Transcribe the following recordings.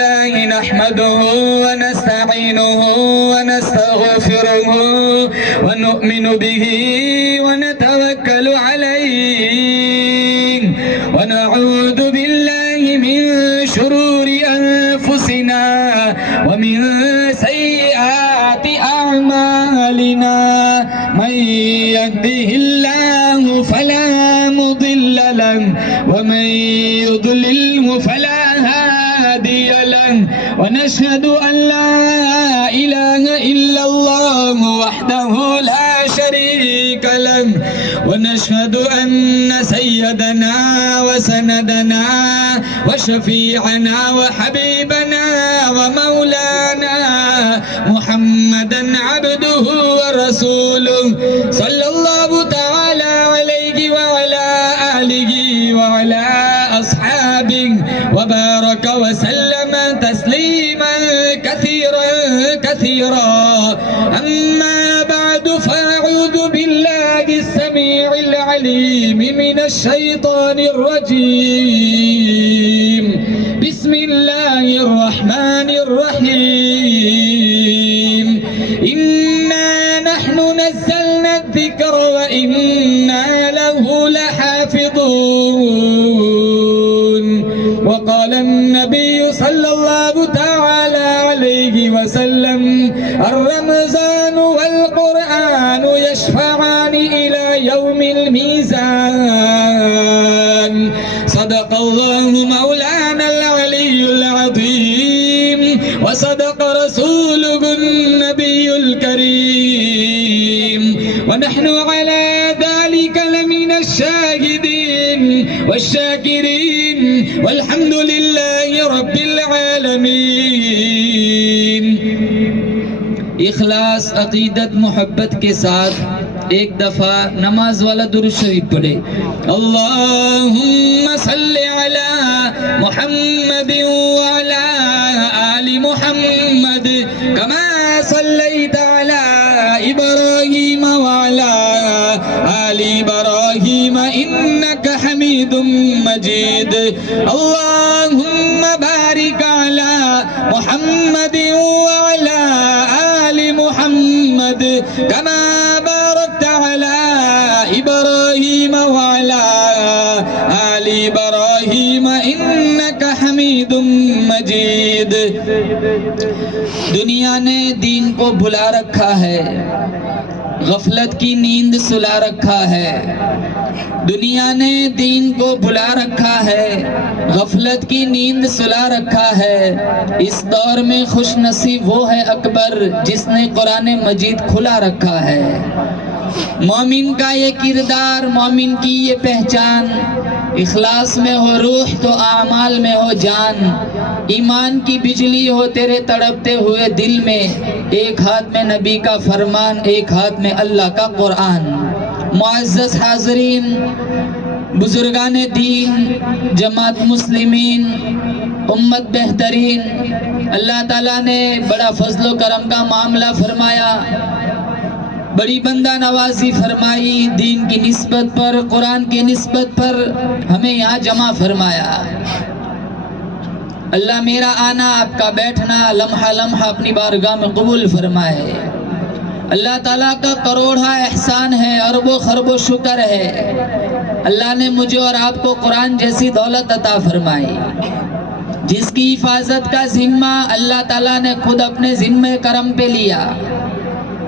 الله نحمده ونستعينه ونستغفره ونؤمن به ونتوكل عليه ونعوذ بالله من شرور أنفسنا ومن سيئات أعمالنا من يهده الله فلا مضل له ومن يضلله فلا هادي له ونشهد أن لا إله إلا الله وحده لا شريك له ونشهد أن سيدنا وسندنا وشفيعنا وحبيبنا ومولانا محمدا عبده ورسوله صلى الله تعالى عليه وعلى آله وعلى أصحابه وبارك وسلم تسليما كثيرا كثيرا أما بعد فأعوذ بالله السميع العليم من الشيطان الرجيم بسم الله الرحمن الرحيم إنا نحن نزلنا الذكر وإنا له لحافظون وقال النبي صلى الله تعالى عليه وسلم الرمضان والقرآن يشفعان إلى يوم الميزان صدق الله مولانا العلي العظيم وصدق رسوله النبي الكريم ونحن على ذلك لمن الشاهدين والشاكرين والحمد لله رب العالمین۔ اخلاص، عقیدت، محبت کے ساتھ ایک دفعہ نماز والا درود شریف پڑھے۔ اللہم صلی علی محمد وعلی آل محمد کما صلیت علی ابراہیم وعلی آل ابراہیم انک حمید مجید۔ اللہم بارک علی محمد وعلی آل محمد کما بارکت علی ابراہیم وعلی آل ابراہیم انک حمید مجید۔ دنیا نے دین کو بھلا رکھا ہے، غفلت کی نیند سلا رکھا ہے۔ دنیا نے دین کو بھلا رکھا ہے، غفلت کی نیند سلا رکھا ہے۔ اس دور میں خوش نصیب وہ ہے اکبر جس نے قرآن مجید کھلا رکھا ہے۔ مومن کا یہ کردار، مومن کی یہ پہچان، اخلاص میں ہو روح تو اعمال میں ہو جان۔ ایمان کی بجلی ہو تیرے تڑپتے ہوئے دل میں، ایک ہاتھ میں نبی کا فرمان، ایک ہاتھ میں اللہ کا قرآن۔ معزز حاضرین، بزرگان دین، جماعت مسلمین، امت بہترین، اللہ تعالیٰ نے بڑا فضل و کرم کا معاملہ فرمایا، بڑی بندہ نوازی فرمائی، دین کی نسبت پر، قرآن کی نسبت پر ہمیں یہاں جمع فرمایا۔ اللہ میرا آنا، آپ کا بیٹھنا لمحہ لمحہ اپنی بارگاہ میں قبول فرمائے۔ اللہ تعالیٰ کا کروڑا احسان ہے، ارب و خرب و شکر ہے، اللہ نے مجھے اور آپ کو قرآن جیسی دولت عطا فرمائی، جس کی حفاظت کا ذمہ اللہ تعالیٰ نے خود اپنے ذمہ کرم پہ لیا۔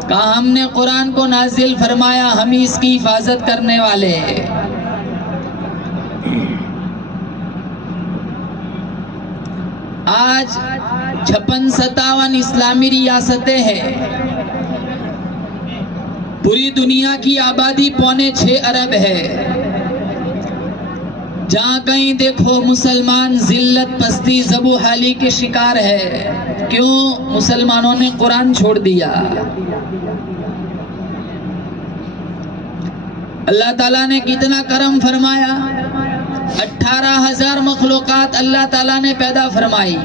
کہا ہم نے قرآن کو نازل فرمایا، ہم ہی اس کی حفاظت کرنے والے ہیں۔ آج 56-57 اسلامی ریاستیں ہیں، پوری دنیا کی آبادی 6.25 ارب ہے۔ جہاں کہیں دیکھو مسلمان ذلت، پستی، زبوحالی کے شکار ہے۔ کیوں؟ مسلمانوں نے قرآن چھوڑ دیا۔ اللہ تعالیٰ نے کتنا کرم فرمایا، 18,000 مخلوقات اللہ تعالیٰ نے پیدا فرمائی۔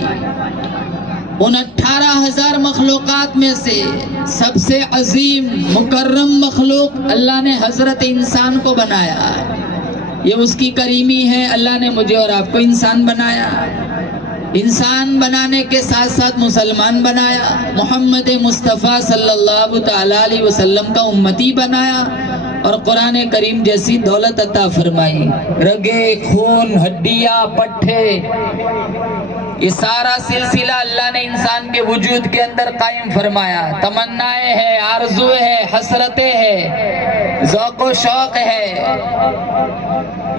ان 18,000 مخلوقات میں سے سب سے عظیم مکرم مخلوق اللہ نے حضرت انسان کو بنایا۔ یہ اس کی کریمی ہے، اللہ نے مجھے اور آپ کو انسان بنایا۔ انسان بنانے کے ساتھ ساتھ مسلمان بنایا، محمد مصطفیٰ صلی اللہ تعالیٰ علیہ وسلم کا امتی بنایا، اور قرآن کریم جیسی دولت عطا فرمائی۔ رگے، خون، ہڈیاں، پٹھے، یہ سارا سلسلہ اللہ نے انسان کے وجود کے اندر قائم فرمایا۔ تمنائیں ہے، آرزو ہے، حسرتیں ہے، ذوق و شوق ہے،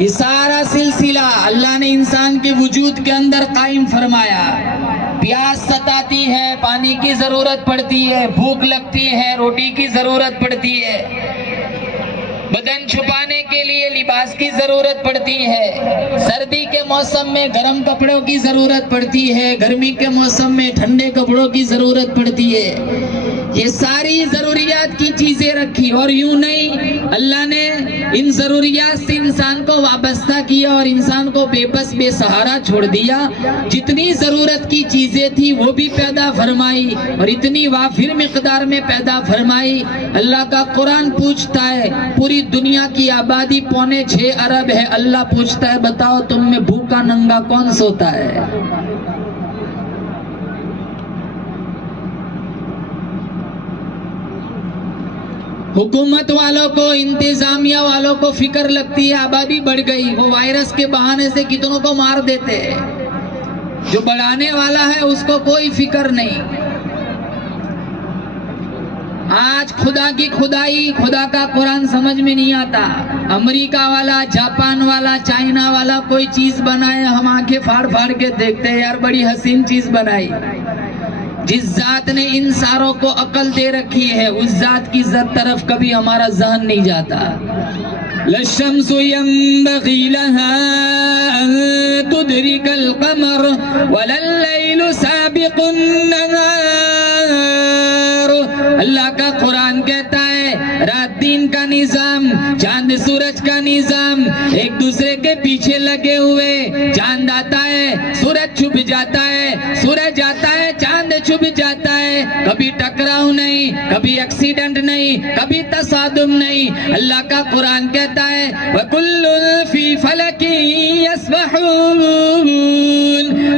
یہ سارا سلسلہ اللہ نے انسان کے وجود کے اندر قائم فرمایا۔ پیاس ستاتی ہے، پانی کی ضرورت پڑتی ہے، بھوک لگتی ہے، روٹی کی ضرورت پڑتی ہے، بدن چھپانے کے لیے لباس کی ضرورت پڑتی ہے، سردی کے موسم میں گرم کپڑوں کی ضرورت پڑتی ہے، گرمی کے موسم میں ٹھنڈے کپڑوں کی ضرورت پڑتی ہے۔ یہ ساری ضروریات کی چیزیں رکھی، اور یوں نہیں، اللہ نے ان ضروریات سے انسان کو وابستہ کیا اور انسان کو بے بس بے سہارا چھوڑ دیا۔ جتنی ضرورت کی چیزیں تھی وہ بھی پیدا فرمائی، اور اتنی وافر مقدار میں پیدا فرمائی۔ اللہ کا قرآن پوچھتا ہے، پوری دنیا کی آبادی 6.25 ارب ہے، اللہ پوچھتا ہے بتاؤ تم میں بھوکا ننگا کون سوتا ہے؟ حکومت والوں کو، انتظامیہ والوں کو فکر لگتی ہے آبادی بڑھ گئی، وہ وائرس کے بہانے سے کتنوں کو مار دیتے ہیں، جو بڑھانے والا ہے اس کو کوئی فکر نہیں۔ آج خدا کی خدائی، خدا کا قرآن سمجھ میں نہیں آتا۔ امریکہ والا، جاپان والا، چائنا والا کوئی چیز بنائے، ہم آنکھیں پھاڑ پھاڑ کے دیکھتے ہیں، یار بڑی حسین چیز بنائی۔ جس ذات نے ان ساروں کو عقل دے رکھی ہے، اس ذات کی طرف کبھی ہمارا ذہن نہیں جاتا۔ لَلشَّمْسُ يَنبَغِي لَهَا أَن تُدْرِكَ الْقَمَرَ وَلَا اللَّيْلُ سَابِقُ النَّهَارِ۔ اللہ کا قرآن کہتا ہے رات دن کا نظام، چاند سورج کا نظام ایک دوسرے کے پیچھے لگے ہوئے، چاند آتا ہے سورج چھپ جاتا ہے، سورج آتا ہے چاند چھپ جاتا ہے، کبھی ٹکراؤ نہیں، کبھی ایکسیڈنٹ نہیں، کبھی تصادم نہیں۔ اللہ کا قرآن کہتا ہے وَكُلٌّ فِي فَلَكٍ يَسْبَحُونَ،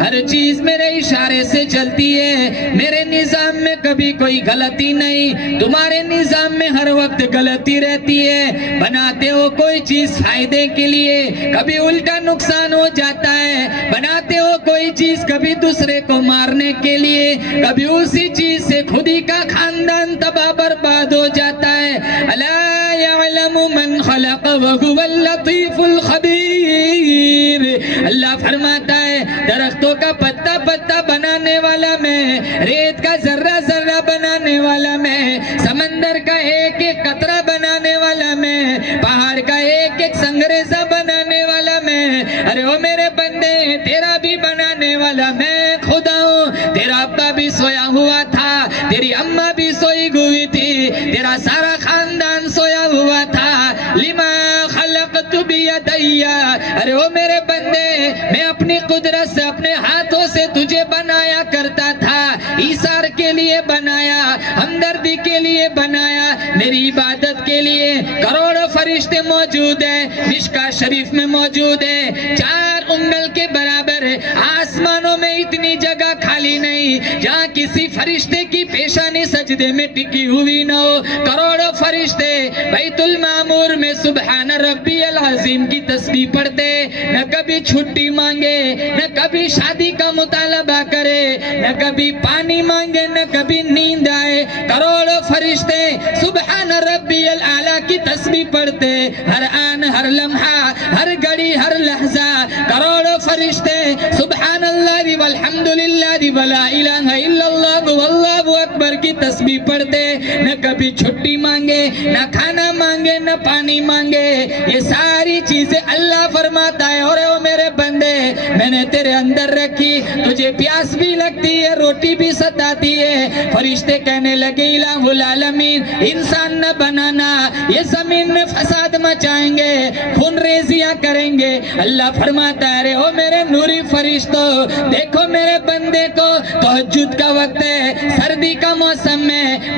ہر چیز میرے اشارے سے چلتی ہے، میرے نظام میں کبھی کوئی غلطی نہیں، تمہارے نظام میں ہر وقت غلطی رہتی ہے۔ بناتے ہو کوئی چیز فائدے کے لیے، کبھی الٹا نقصان ہو جاتا ہے، بناتے ہو کوئی چیز کبھی دوسرے کو مارنے کے لیے، کبھی اسی چیز سے خود ہی کا خاندان تباہ برباد ہو جاتا ہے۔ الا یعلم من خلق وهو اللطیف الخبیر، اللہ فرماتا ہے درختوں کا پتا پتا بنانے والا میں، ریت کا ذرہ ذرہ بنانے والا میں، سمندر کا ایک ایک قطرہ بنانے والا میں، پہاڑ کا ایک ایک سنگریزہ بنانے والا میں۔ ارے او میرے بندے، تیرا بھی بنانے والا میں خدا ہوں۔ تیرا ابا بھی سویا ہوا تھا، تیری اماں بھی سوئی ہوئی تھی، تیرا سارا خاندان سویا ہوا تھا۔ لما خلقت بیدی، ارے او میرے بندے، میں اپنی قدرت سے، اپنے ہاتھوں سے تجھے بنایا کرتا تھا، ایثار کے لیے بنایا، ہمدردی کے لیے بنایا، میری عبادت کے لیے۔ کروڑوں فرشتے موجود ہیں، مشکا شریف میں موجود ہے، 4 انگل کے برابر ہے، آسمانوں میں اتنی جگہ خالی نہیں جہاں کسی فرشتے کی پیشانی سجدے میں ٹکی ہوئی نہ ہو۔ کروڑوں فرشتے بیت المعمور میں سبحان ربی العظیم کی تسبیح پڑھتے، نہ کبھی چھٹی مانگے، نہ کبھی شادی کا مطالبہ کرے، نہ کبھی پانی مانگے، نہ کبھی نیند آئے۔ کروڑوں فرشتے سبحان ربی الاعلیٰ کی تسبیح پڑھتے، ہر آن، ہر لمحہ، ہر گھڑی، ہر لحظہ۔ کروڑوں فرشتے سبحان اللہ والحمدللہ ولا الہ الا اللہ واللہ اکبر کی تسبیح پڑھتے، نہ کبھی چھٹی مانگے، نہ کھانا مانگے، نہ پانی مانگے۔ یہ ساری چیزیں اللہ فرماتا ہے اور اے میرے بندے، میں نے تیرے اندر رکھی، تجھے پیاس بھی لگتی ہے، روٹی بھی ستاتی ہے۔ فرشتے کہنے لگے الہ العالمین، انسان نہ بنانا، یہ زمین میں فساد مچائیں گے، خون ریزیاں کریں گے۔ اللہ فرماتا ہے او میرے نوری فرشتوں، دیکھو میرے بندے کو، تہجد کا وقت ہے، سردی کا موسم ہے،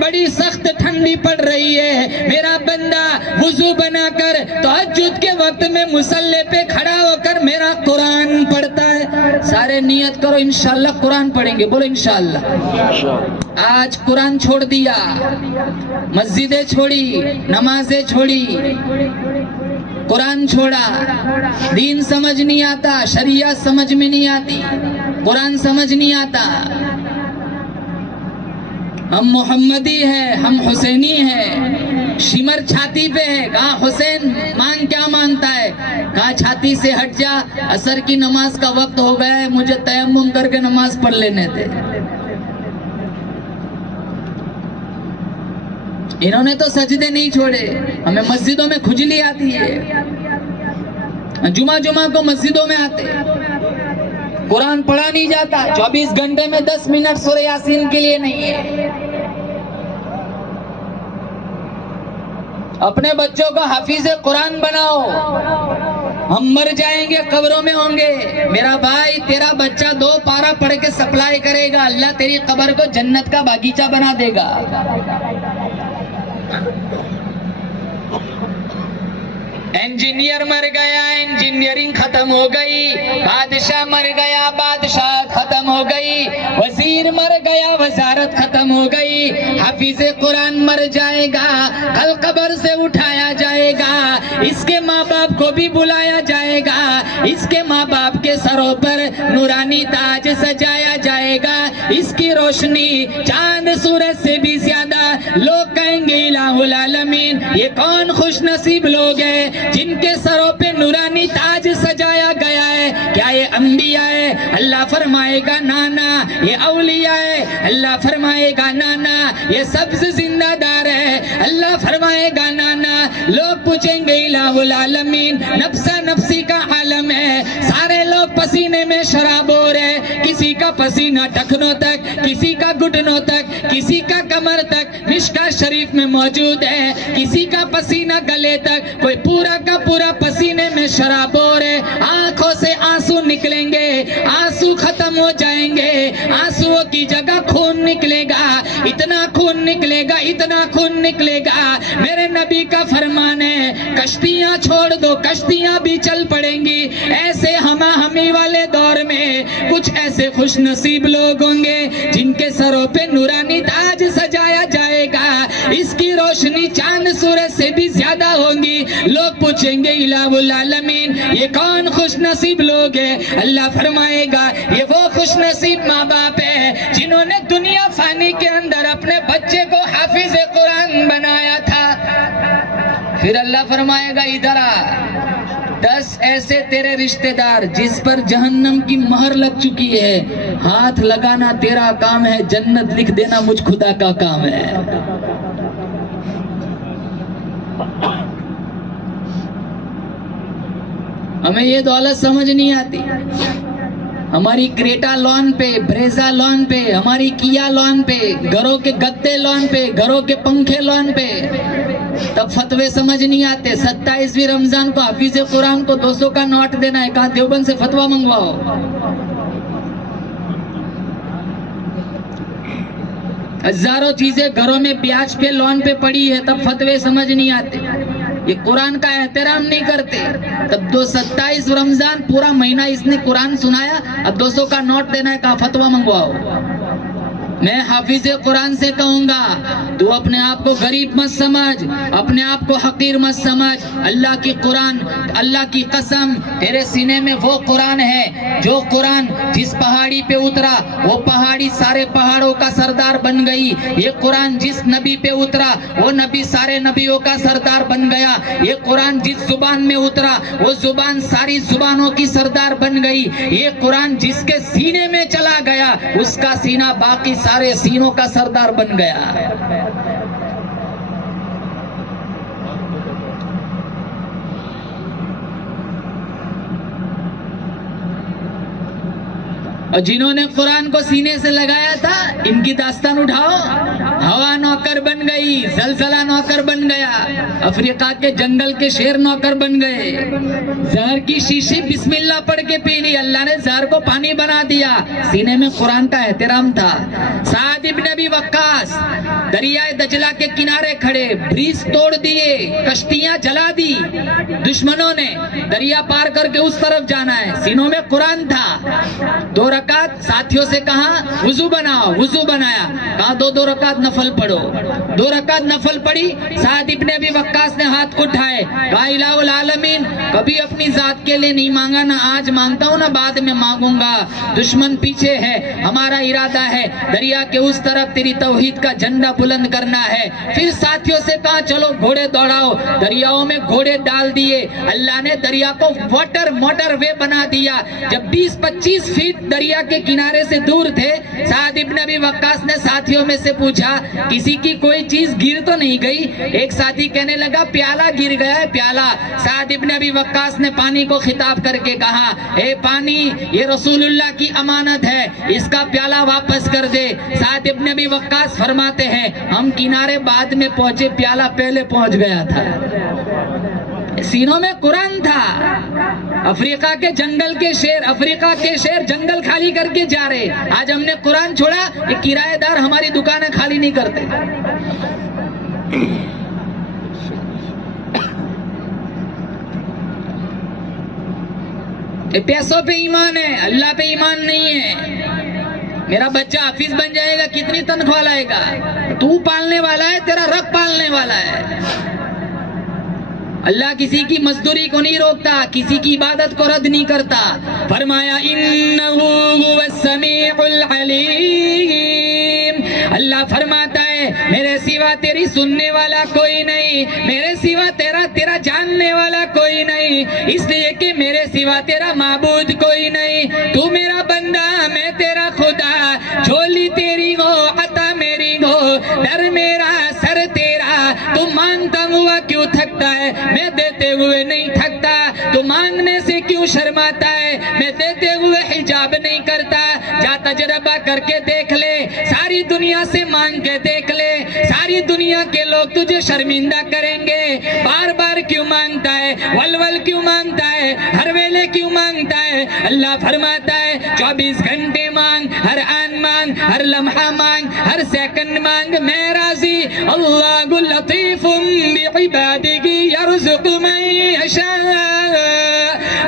بڑی سخت ٹھنڈی پڑ رہی ہے، میرا بندہ وضو بنا کر تہجد کے وقت میں مصلی پہ کھڑا ہو کر میرا قرآن پڑھتا ہے۔ سارے سارے نیت کرو انشاءاللہ قرآن پڑھیں گے، بولو انشاءاللہ۔ آج قرآن چھوڑ دیا، مسجدیں چھوڑی، نمازیں چھوڑی، قرآن چھوڑا، دین سمجھ نہیں آتا، شریعت سمجھ میں نہیں آتی، قرآن سمجھ نہیں آتا۔ ہم محمدی ہیں، ہم حسینی ہیں، شمر چھاتی پہ ہے، کہا حسین مانگ کیا مانگتا ہے، کہا چھاتی سے ہٹ جا، عصر کی نماز کا وقت ہو گیا ہے، مجھے تیمم کر کے نماز پڑھ لینے دے۔ انہوں نے تو سجدے نہیں چھوڑے، ہمیں مسجدوں میں کھجلی آتی ہے، جمعہ کو مسجدوں میں آتے، قرآن پڑھا نہیں جاتا، 24 گھنٹے میں 10 منٹ سورہ یاسین کے لیے نہیں ہے۔ اپنے بچوں کو حافظ قرآن بناؤ، ہم مر جائیں گے قبروں میں ہوں گے، میرا بھائی تیرا بچہ 2 پارہ پڑھ کے سپلائی کرے گا، اللہ تیری قبر کو جنت کا باغیچہ بنا دے گا۔ انجینئر مر گیا، انجینئرنگ ختم ہو گئی، بادشاہ مر گیا، بادشاہ ختم ہو گئی، وزیر مر گیا، وزارت ختم ہو گئی، حافظ قرآن مر جائے گا، کل قبر سے اٹھایا جائے گا، اس کے ماں باپ کو بھی بلایا جائے گا، اس کے ماں باپ کے سروں پر نورانی تاج سجایا جائے گا، اس کی روشنی چاند سورج سے بھی زیادہ، لوگ کہیں گے الہ العالمین یہ کون خوش نصیب لوگ ہیں جن کے سروں پہ نورانی تاج سجایا گیا ہے، کیا یہ انبیاء ہے؟ اللہ فرمائے گا نانا یہ اولیاء ہے، اللہ فرمائے گا نانا یہ سبز زندہ دار ہے، اللہ فرمائے گا نانا لوگ پوچھیں گے الہ العالمین نفسا نفسی کا عالم ہے، سارے لوگ پسینے میں شراب ہو رہے، کسی کا پسینہ ٹخنوں تک، کسی کا گھٹنوں تک، کسی کا کمر تک، مشکا شریف میں موجود ہے، کسی کا پسینہ گلے تک، کوئی پورا کا پورا پسینے میں شراب ہو رہے، آنکھوں سے آنسو نکلیں گے، آنسو ختم ہو جائیں گے، آنسووں کی جگہ خون نکلے گا، اتنا خون نکلے گا، اتنا خون نکلے گا، میرے نبی کا فرمان ہے کشتیاں چھوڑ دو، کشتیاں بھی چل پڑیں گی، ایسے ہما ہمی والے دور میں کچھ ایسے خوش نصیب لوگ ہوں گے جن کے سروں پہ نورانی تاج سجایا جائے گا، اس کی روشنی چاند سورج سے بھی زیادہ ہوگی، لوگ پوچھیں گے الہ العالمین یہ کون خوش نصیب لوگ ہیں؟ اللہ فرمائے گا یہ وہ خوش نصیب ماں باپ ہے جنہوں نے دنیا فانی کے اندر اپنے بچے کو حافظ قرآن بنایا تھا۔ پھر اللہ فرمائے گا ادھر آ، 10 ایسے تیرے رشتہ دار جس پر جہنم کی مہر لگ چکی ہے، ہاتھ لگانا تیرا کام ہے، جنت لکھ دینا مجھ خدا کا کام ہے۔ ہمیں یہ دولت سمجھ نہیں آتی، ہماری کریٹا لون پہ، بریزا لون پہ، ہماری کیا لون پہ، گھروں کے گدے لون پہ، گھروں کے پنکھے لون پہ، تب فتوے سمجھ نہیں آتے۔ 27ویں رمضان کو حافظ قرآن کو 200 کا نوٹ دینا ہے، کہاں دیوبند سے فتوہ منگواؤ۔ ہزاروں چیزیں گھروں میں بیاج پہ لون پہ پڑی ہے، تب فتوے سمجھ نہیں آتے، یہ قرآن کا احترام نہیں کرتے۔ تب 27 رمضان پورا مہینہ اس نے قرآن سنایا، اب 200 کا نوٹ دینا ہے، کہا فتوہ منگواؤ۔ میں حافظ قرآن سے کہوں گا تو اپنے آپ کو غریب مت سمجھ، اپنے آپ کو حقیر مت سمجھ، اللہ کی قرآن، اللہ کی قسم تیرے سینے میں وہ قرآن ہے جو قرآن جس پہاڑی پہ اترا وہ پہاڑی سارے پہاڑوں کا سردار بن گئی، یہ قرآن جس نبی پہ اترا وہ نبی سارے نبیوں کا سردار بن گیا، یہ قرآن جس زبان میں اترا وہ زبان ساری زبانوں کی سردار بن گئی، یہ قرآن جس کے سینے میں چلا گیا اس کا سینہ باقی سارے سینوں کا سردار بن گیا۔ اور جنہوں نے قرآن کو سینے سے لگایا تھا ان کی داستان اٹھاؤ. ہوا نوکر بن گئی, زلزلہ نوکر بن گیا, افریقہ کے جنگل کے شیر نوکر بن گئے. زہر کی شیشی بسم اللہ پڑھ کے پی لی, اللہ نے زہر کو پانی بنا دیا. سینے میں قرآن کا احترام تھا. سعد ابن ابی وقاص دریائے دجلہ کے کنارے کھڑے, بریج توڑ دیے, کشتیاں جلا دی. دشمنوں نے دریا پار کر کے اس طرف جانا ہے, سینوں میں قرآن تھا. 2 رکعت ساتھیوں سے کہا وضو بناؤ, وضو بنایا. کہا 2 رکعت نفل پڑھو. 2 رکعت نفل پڑھی. سعد ابن ابی وقاص نے ہاتھ اٹھائے, کہا الہ العالمین کبھی اپنی ذات کے لیے نہیں مانگا, نہ آج مانگتا ہوں نہ بعد میں مانگوں گا. دشمن پیچھے ہے, ہمارا ارادہ ہے دریا کے اس طرف تیری توحید کا جھنڈا بلند کرنا ہے. پھر ساتھیوں سے کہا چلو گھوڑے دوڑاؤ. دریاؤں میں گھوڑے ڈال دیے. اللہ نے دریا کو واٹر موٹر وے بنا دیا. جب 20-25 فیٹ دریا کے کنارے سے دور تھے, سعد ابن ابی وقاص نے ساتھیوں میں سے پوچھا کسی کی کوئی چیز گر تو نہیں گئی؟ ایک ساتھی کہنے لگا پیالہ گر گیا ہے, پیالہ. سعد ابن ابی وقاص نے پانی کو خطاب کر کے کہا اے پانی, یہ رسول اللہ کی امانت ہے, اس کا پیالہ واپس کر دے. سعد ابن ابی وقاص فرماتے ہیں ہم کنارے بعد میں پہنچے, پیالہ پہلے پہنچ گیا تھا. سینوں میں قرآن تھا. افریقہ کے جنگل کے شیر, افریقہ کے شیر جنگل خالی کر کے جا رہے. آج ہم نے قرآن چھوڑا, یہ کرایہ دار ہماری دکانیں خالی نہیں کرتے. پیسوں پہ ایمان ہے, اللہ پہ ایمان نہیں ہے. میرا بچہ حافظ بن جائے گا, کتنی تنخواہ لائے گا؟ تو پالنے والا ہے, تیرا رب پالنے والا ہے. اللہ کسی کی مزدوری کو نہیں روکتا, کسی کی عبادت کو رد نہیں کرتا. فرمایا انہو هو السمیع العلیم. اللہ فرماتا ہے میرے سوا تیری سننے والا کوئی نہیں, میرے سوا تیرا جاننے والا کوئی نہیں, اس لیے کہ میرے سوا تیرا معبود کوئی نہیں. تو میرا بندہ, میں تیرا خدا. جھولی تیری ہو, عطا میری ہو, در میرا سر تیرا. تو مانگتا ہوا کیوں تھکتا ہے, میں دیتے ہوئے نہیں تھکتا. تو مانگنے سے کیوں شرماتا ہے, میں دیتے ہوئے حجاب نہیں کرتا. جا تجربہ کر کے دیکھ لے, ساری دنیا سے مانگ کے دیکھ لے, ساری دنیا کے لوگ تجھے شرمندہ کریں گے. بار بار کیوں مانگتا ہے, ول کیوں مانگتا ہے, ہر ویلے کیوں مانگتا ہے؟ اللہ فرماتا ہے 24 گھنٹے مانگ, ہر آن مانگ, ہر لمحہ مانگ, ہر سیکنڈ مانگ, میں راضی. اللہ لطیف بعباده يرزق من يشاء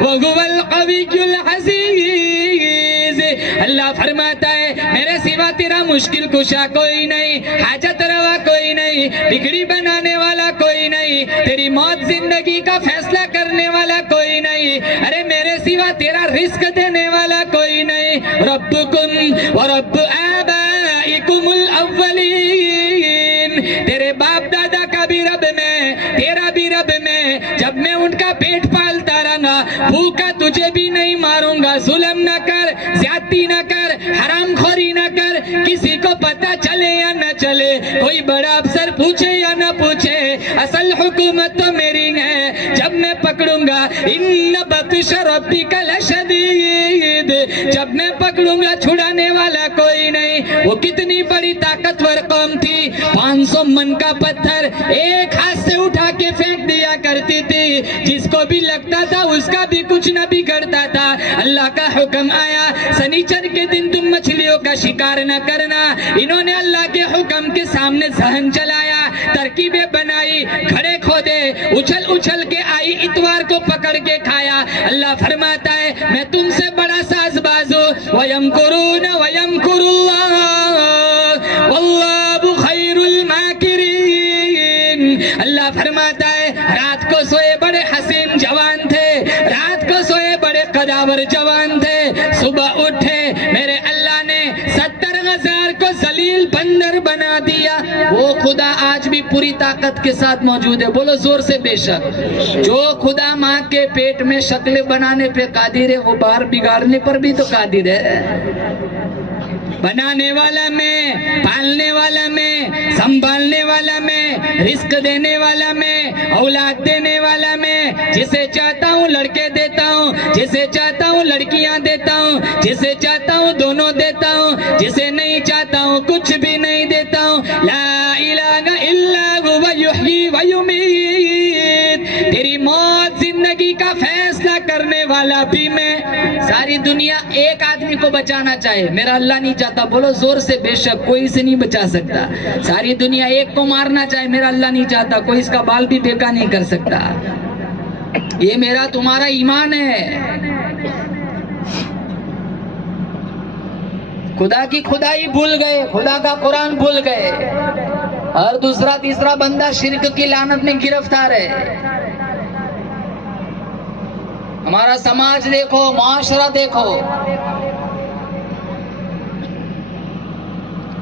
وهو القوي العزيز. اللہ فرماتا ہے میرے سوا تیرا مشکل کشا کوئی نہیں, حاجت روا کوئی نہیں, بگڑی بنانے والا کوئی نہیں, تیری موت زندگی کا فیصلہ کرنے والا کوئی نہیں. ارے میرے سوا تیرا رزق دینے والا کوئی نہیں. ربکم ورب آبائکم الاولین. تیرے باپ دادا کا بھی رب میں, تیرا بھی رب میں. جب میں ان کا پیٹ پالتا رہا, بھوکا تجھے بھی نہیں ماروں گا. ظلم نہ کر, زیادتی نہ کر, حرام خوری نہ کر. کسی کو پتا چلے یا نہ چلے, کوئی بڑا افسر پوچھے یا نہ پوچھے, اصل حکومت تو میری ہے. جب میں پکڑوں گا ان بطش ربک لشدید, جب میں پکڑوں گا چھڑانے والا کوئی نہیں. وہ کتنی بڑی طاقتور قوم تھی, 500 من کا پتھر ایک ہاتھ سے اٹھا کے پھینک دیا کرتی تھی. جس کو بھی لگتا تھا اس کا بھی کچھ نہ بگڑتا تھا. اللہ کا حکم آیا سنیچر کے دن تم مچھلیوں کا شکار نہ کرنا. انہوں نے اللہ کے حکم کے سامنے ذہن چلایا, ترکیبیں بنائی, کھڑے کھودے, اچھل کے آئی, اتوار کو پکڑ کے کھایا. اللہ فرماتا ہے میں تم سے بڑا ساز باز ہوں. وَيَمْكُرُونَ وَيَمْكُرُ اللَّهُ وَاللَّهُ خَيْرُ الْمَاكِرِينَ. اللہ فرماتا ہے رات کو سوئے بڑے حسین جوان تھے, رات کو سوئے بڑے قداور جوان تھے, صبح اٹھے میرے اللہ نے 70,000 کو ذلیل بندر بنا دیا. وہ خدا آج بھی پوری طاقت کے ساتھ موجود ہے. بولو زور سے بے شک. جو خدا ماں کے پیٹ میں شکلیں بنانے پہ قادر ہے وہ باہر بگاڑنے پر بھی تو قادر ہے. بنانے والا میں, پالنے والا میں, سنبھالنے والا میں, رزق دینے والا میں, اولاد دینے والا میں. جسے چاہتا ہوں لڑکے دیتا ہوں, جسے چاہتا ہوں لڑکیاں دیتا ہوں, جسے چاہتا ہوں دونوں دیتا ہوں, جسے نہیں چاہتا ہوں کچھ بھی نہیں دیتا ہوں. لا الہ الا هو یحیی و یمیت. تیری موت زندگی کا فیصلہ کرنے والا بھی میں. ساری دنیا ایک آدمی کو بچانا چاہے, میرا اللہ نہیں چاہتا. بولو زور سے بے شک. کوئی اسے نہیں بچا سکتا. ساری دنیا ایک کو مارنا چاہے, میرا اللہ نہیں چاہتا. کوئی اس کا بال بھی بیکا نہیں کر سکتا. یہ میرا تمہارا ایمان ہے. خدا کی خدائی بھول گئے, خدا کا قرآن بھول گئے. اور دوسرا تیسرا بندہ شرک کی لعنت میں گرفتار ہے. ہمارا سماج دیکھو, معاشرہ دیکھو,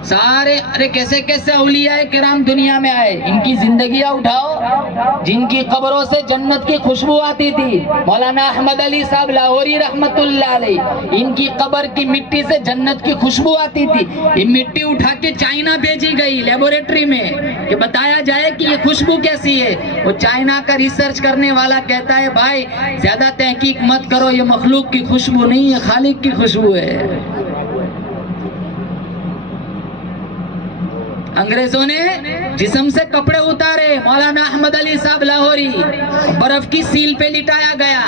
سارے ارے کیسے کیسے اولیاء کرام دنیا میں آئے. ان کی زندگیاں اٹھاؤ جن کی قبروں سے جنت کی خوشبو آتی تھی. مولانا احمد علی صاحب لاہوری رحمت اللہ علیہ, ان کی قبر کی مٹی سے جنت کی خوشبو آتی تھی. یہ مٹی اٹھا کے چائنا بھیجی گئی لیبوریٹری میں کہ بتایا جائے کہ یہ خوشبو کیسی ہے. وہ چائنا کا ریسرچ کرنے والا کہتا ہے بھائی زیادہ تحقیق مت کرو, یہ مخلوق کی خوشبو نہیں ہے, خالق کی خوشبو ہے. انگریزوں نے جسم سے کپڑے اتارے, مولانا احمد علی صاحب لاہوری برف کی سیل پہ لٹایا گیا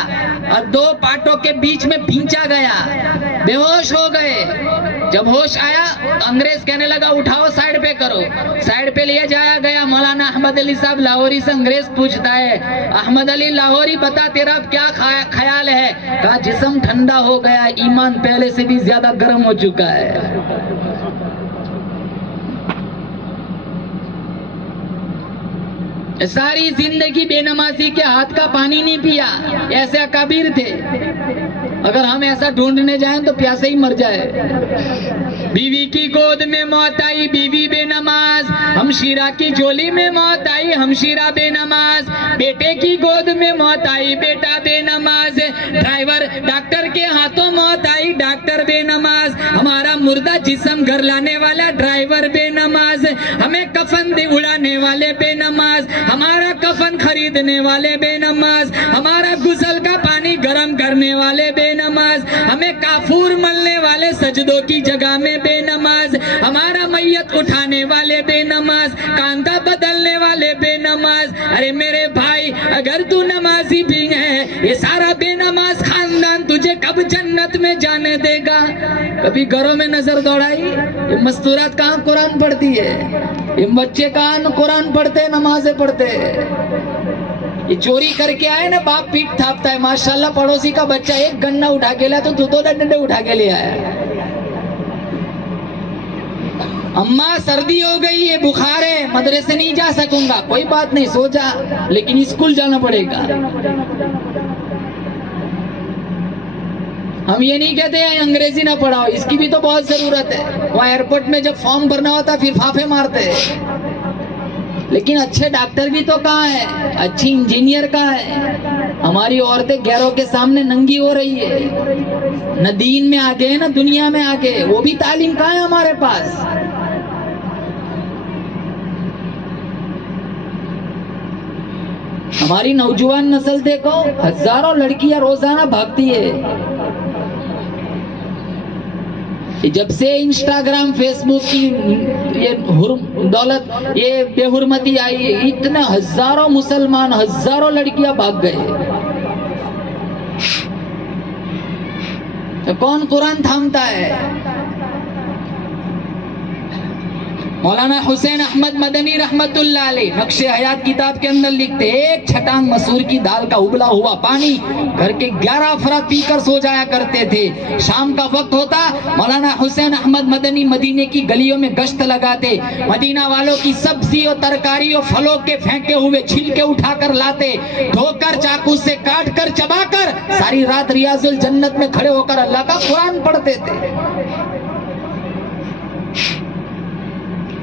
اور 2 پارٹوں کے بیچ میں بھینچا گیا, بے ہوش ہو گئے. جب ہوش آیا تو انگریز کہنے لگا اٹھاؤ سائیڈ پہ کرو. سائیڈ پہ لے جایا گیا. مولانا احمد علی صاحب لاہوری سے انگریز پوچھتا ہے احمد علی لاہوری بتا تیرا اب کیا خیال ہے؟ کہا جسم ٹھنڈا ہو گیا, ایمان پہلے سے بھی زیادہ گرم ہو چکا ہے. ساری زندگی بے نمازی کے ہاتھ کا پانی نہیں پیا. ایسے اکابر تھے. اگر ہم ایسا ڈھونڈنے جائیں تو پیاسے ہی مر جائے. بیوی کی گود میں موت آئی, بیوی بے نماز. ہمشیرہ کی جولی میں موت آئی, ہمشیرہ بے نماز. بیٹے کی گود میں موت آئی, بیٹا بے نماز. ڈرائیور ڈاکٹر کے ہاتھوں موت آئی, ڈاکٹر بے نماز. ہمارا مردہ جسم گھر لانے والا ڈرائیور بے نماز. ہمیں کفن اڑانے والے بے نماز, ہمارا کفن خریدنے والے بے نماز, ہمارا غسل کا پانی گرم کرنے والے بے نماز, ہمیں کافور ملنے والے سجدوں کی جگہ میں بے نماز, ہمارا میت اٹھانے والے بے نماز, کاندھا بدلنے والے بے نماز. ارے میرے بھائی اگر تو نمازی بھی ہے, یہ سارا بے نماز خاندان تجھے کب جنت میں جانے دے گا؟ کبھی گھروں میں نظر دوڑائی, یہ مستورات کہاں قرآن پڑھتی ہے؟ یہ بچے کہاں قرآن پڑھتے, نمازیں پڑھتے. یہ چوری کر کے آئے نا, باپ پیٹ تھاپتا ہے. ماشاءاللہ پڑوسی کا بچہ ایک گنا اٹھا کے لیا تو 2 ڈنڈے اٹھا کے لے آیا. اماں سردی ہو گئی ہے, بخار ہے, مدرسے نہیں جا سکوں گا. کوئی بات نہیں, سو جا, لیکن اسکول جانا پڑے گا. ہم یہ نہیں کہتے ہیں انگریزی نہ پڑھاؤ, اس کی بھی تو بہت ضرورت ہے. وہ ایئرپورٹ میں جب فارم بھرنا ہوتا پھر پھاپے مارتے. لیکن اچھے ڈاکٹر بھی تو کہاں ہے, اچھی انجینئر کہاں ہے؟ ہماری عورتیں غیروں کے سامنے ننگی ہو رہی ہے. نہ دین میں آگے نہ دنیا میں آگے. وہ بھی تعلیم کہاں ہے ہمارے پاس؟ ہماری نوجوان نسل دیکھو, ہزاروں لڑکیاں روزانہ بھاگتی ہے. جب سے انسٹاگرام فیس بک کی یہ دولت, یہ بے حرمتی آئی, اتنے ہزاروں مسلمان, ہزاروں لڑکیاں بھاگ گئے. تو کون قرآن تھامتا ہے؟ مولانا حسین احمد مدنی رحمت اللہ علیہ نقش حیات کتاب کے اندر لکھتے, ایک چھٹانگ مسور کی دال کا ابلا ہوا پانی گھر کے 11 افراد پی کر سو جایا کرتے تھے. شام کا وقت ہوتا, مولانا حسین احمد مدنی مدینے کی گلیوں میں گشت لگاتے, مدینہ والوں کی سبزی اور ترکاری اور پھلوں کے پھینکے ہوئے چھلکے اٹھا کر لاتے, دھو کر چاقو سے کاٹ کر چبا کر ساری رات ریاض الجنت میں کھڑے ہو کر اللہ کا قرآن پڑھتے تھے.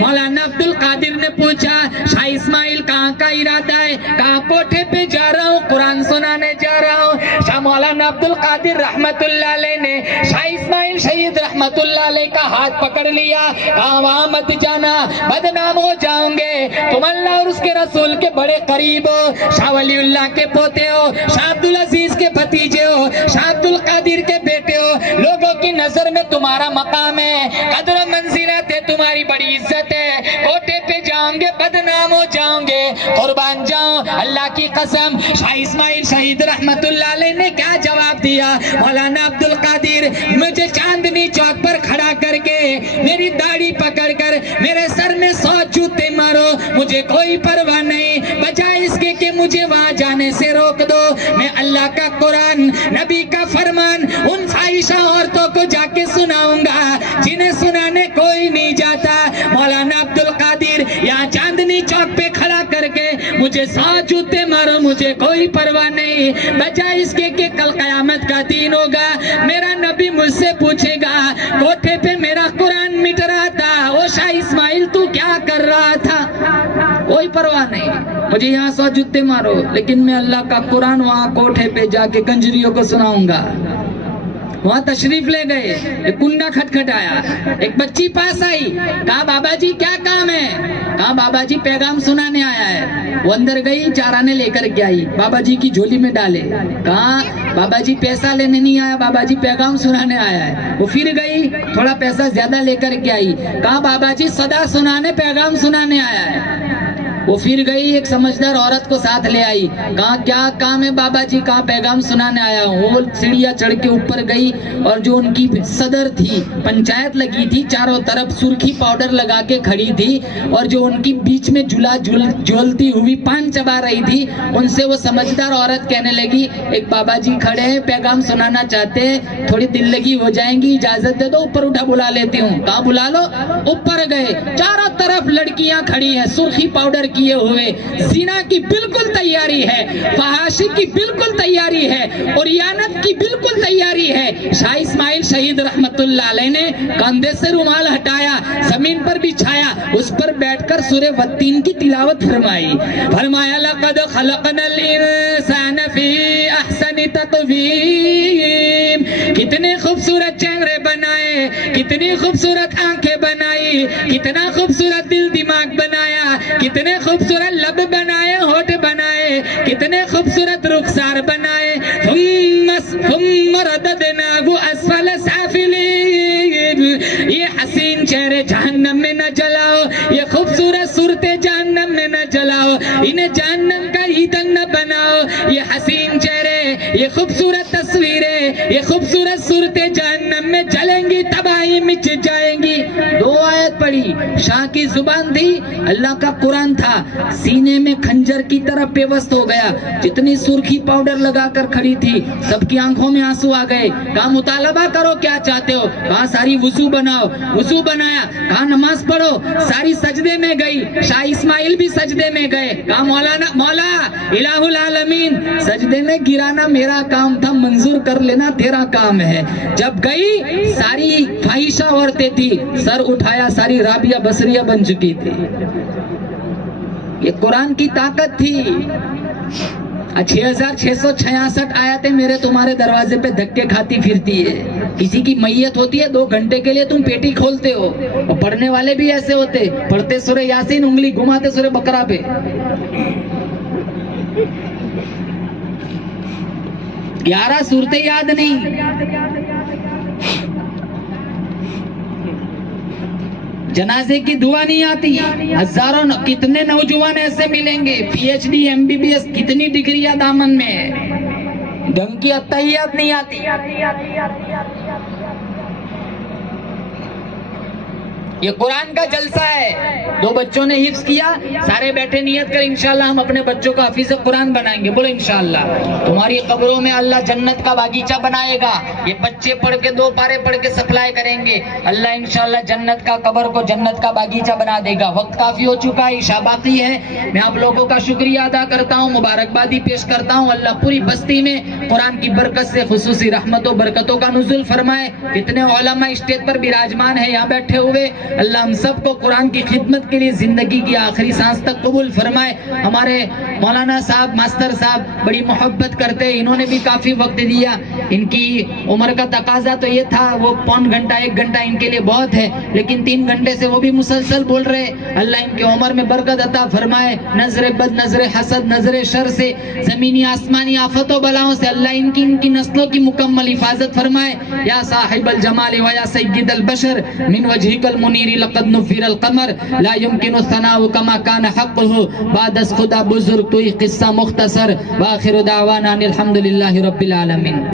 مولانا عبد القادر نے پوچھا شاہ اسماعیل کہاں کا ارادہ ہے؟ کہا کوٹھے پہ جا رہا ہوں، قرآن سنانے جا رہا ہوں۔ شاہ مولانا عبد القادر رحمت اللہ علیہ نے شاہ اسماعیل شہید رحمت اللہ علیہ کا ہاتھ پکڑ لیا، کہا وہاں مت جانا، بدنام ہو جاؤں گے، تم اللہ اور اس کے رسول کے بڑے قریب ہو، شاہ ولی اللہ کے پوتے ہو، شاہ عبدالعزیز کے بھتیجے ہو، شاہ عبد القادر کے بیٹے ہو، لوگوں کی نظر میں تمہارا مقام ہے، قدر و منزلت ہے، تمہاری بڑی عزت ہے، کوٹے پہ جاؤں گے بدنام ہو جاؤں گے، قربان جاؤں اللہ کی قسم۔ شاہ اسماعیل شہید رحمت اللہ علیہ نے کیا جواب دیا؟ مولانا عبد القادر مجھے چاندنی چوک پر کھڑا کر کے میری داڑھی پکڑ کر میرے سر میں 100 جوتے مارو، مجھے کوئی پرواہ نہیں، بجائے اس کے کہ مجھے وہاں جانے سے روک دو، میں اللہ کا قرآن نبی کا فرمان ان فاحشہ عورتوں کو جا کے سناؤں گا جنہیں سنانے کوئی نہیں جاتا۔ مولانا عبد القادر یہاں چاندنی چوک پہ کھڑا کر کے مجھے 100 جوتے مارو، مجھے کوئی پرواہ نہیں، بجائے اس کے کہ کل قیامت کا دن ہوگا، میرا نبی مجھ سے پوچھے گا کوٹھے پہ میرا قرآن مٹ رہا تھا، او شاہ اسماعیل تو کیا کر رہا تھا؟ کوئی پرواہ نہیں، مجھے یہاں 100 جوتے مارو، لیکن میں اللہ کا قرآن وہاں کوٹھے پہ جا کے کنجریوں کو سناؤں گا۔ وہاں تشریف لے گئے، ایک کنڈا کھٹکھٹایا، ایک بچی پاس آئی، کہا بابا جی کیا کام ہے؟ کہا بابا جی پیغام سنانے آیا ہے۔ وہ اندر گئی، چارانے لے کر کے آئی، بابا جی کی جھولی میں ڈالے، کہا بابا جی پیسہ لینے نہیں آیا، بابا جی پیغام سنانے آیا ہے۔ وہ پھر گئی، تھوڑا پیسہ زیادہ لے کر کے آئی، کہا بابا جی صدا سنانے پیغام سنانے آیا ہے۔ وہ پھر گئی، ایک سمجھدار عورت کو ساتھ لے آئی، کہا کیا کام ہے بابا جی؟ کہا پیغام سنانے آیا ہوں۔ وہ سیڑھیاں چڑھ کے اوپر گئی، اور جو ان کی صدر تھی، پنچایت لگی تھی، چاروں طرف سرخی پاؤڈر لگا کے کھڑی تھی، اور جو ان کی بیچ میں جھولتی ہوئی پان چبا رہی تھی، ان سے وہ سمجھدار عورت کہنے لگی ایک بابا جی کھڑے ہیں، پیغام سنانا چاہتے ہیں، تھوڑی دل لگی ہو جائیں گی، اجازت دے دو، اوپر اٹھا بلا لیتی ہوں۔ کہا بلا لو۔ اوپر گئے، چاروں طرف لڑکیاں کھڑی ہیں، سرخی پاؤڈر کیے ہوئے، زنا کی بالکل تیاری ہے، فحاشی کی بالکل تیاری ہے، اور یانت کی بالکل تیاری ہے۔ شاہ اسماعیل شہید رحمت اللہ علیہ نے کندھے سے رومال ہٹایا، زمین پر بچھایا، اس پر بیٹھ کر سورہ والتین کی تلاوت فرمائی، فرمایا لقد خلقنا الانسان فی احسن تقویم، کتنے خوبصورت چہرے بنائے، کتنی خوبصورت آنکھیں بنائی، کتنا خوبصورت دل دماغ بنایا، کتنے خوبصورت لب بنائے، ہونٹ بنائے، کتنے خوبصورت رخسار بنائے، ثم رددناہ اسفل سافلین، یہ حسین چہرے جہنم میں نہ جلاؤ، یہ خوبصورت صورتیں جہنم میں نہ جلاؤ، انہیں جہنم کا ایندھن نہ بناؤ، یہ حسین چہرے، یہ خوبصورت تصویریں، یہ خوبصورت صورتیں جہنم میں جلیں گی، تباہی مچ جائیں گی۔ 2 آیت پڑھی، شاہ کی زبان تھی، اللہ کا قرآن تھا، سینے میں خنجر کی طرح پیوست ہو گیا، جتنی سرخی پاؤڈر لگا کر کھڑی تھی سب کی آنکھوں میں آنسو آ گئے۔ کہا مطالبہ کرو کیا چاہتے ہو؟ کہا ساری وضو بناؤ، وضو بنایا، کہا نماز پڑھو، ساری سجدے میں گئی، شاہ اسماعیل بھی سجدے میں گئے، کہا مولا الہ العالمین، سجدے میں گرانا میرا کام تھا، منظور کر لینا تیرا کام ہے۔ جب گئی ساری فاحشہ عورتیں تھی، سر اٹھایا ساری رابعہ بصریہ بن چکی تھی۔ یہ قرآن کی طاقت تھی۔ 6666 آیتیں میرے تمہارے دروازے پہ دھکے کھاتی پھرتی ہے۔ کسی کی میت ہوتی ہے 2 گھنٹے کے لیے تم پیٹی کھولتے ہو، اور پڑھنے والے بھی ایسے ہوتے، پڑھتے سورہ یاسین انگلی گھماتے سورہ بقرہ پہ۔ 11 سورتیں یاد نہیں۔ جنازے کی دعا نہیں آتی، ہزاروں کتنے نوجوان ایسے ملیں گے، P H D M B B S کتنی ڈگریاں دامن میں ہے، ڈھنگ کی اتحیات نہیں آتی۔ یہ قرآن کا جلسہ ہے. 2 بچوں نے حفظ کیا, سارے بیٹھے نیت کر انشاءاللہ ہم اپنے بچوں کو حافظ قرآن بنائیں گے. بولو انشاءاللہ. تمہاری قبروں میں اللہ جنت کا باغیچہ بنائے گا. یہ بچے پڑھ کے 2 پارے پڑھ کے سپلائی کریں گے. اللہ انشاءاللہ جنت کا قبر کو جنت کا باغیچہ بنا دے گا. وقت کافی ہو چکا ہے, عشاء باقی ہے. میں آپ لوگوں کا شکریہ ادا کرتا ہوں, مبارکبادی پیش کرتا ہوں. اللہ پوری بستی میں قرآن کی برکت سے خصوصی رحمت و برکتوں کا نزول فرمائے. کتنے علماء اسٹیج پر براجمان ہیں یہاں بیٹھے ہوئے, اللہ ہم سب کو قرآن کی خدمت کے لیے زندگی کی آخری سانس تک قبول فرمائے. ہمارے مولانا صاحب, ماسٹر صاحب بڑی محبت کرتے, انہوں نے بھی کافی وقت دیا. ان کی عمر کا تقاضا تو یہ تھا, وہ پون گھنٹہ 1 گھنٹہ ان کے لیے بہت ہے, لیکن 3 گھنٹے سے وہ بھی مسلسل بول رہے. اللہ ان کی عمر میں برکت عطا فرمائے. نظر بد, نظر حسد, نظر شر سے, زمینی آسمانی آفت و بلاؤں سے اللہ ان کی نسلوں کی مکمل حفاظت فرمائے. یا صاحب الجمال و یا سید البشر من وجهك المنیر لقد نفر القمر لا يمكن الثناء كما كان حقه بعد از خدا بزرگ توی قصہ مختصر. واخر دعوانا الحمد للہ رب العالمین.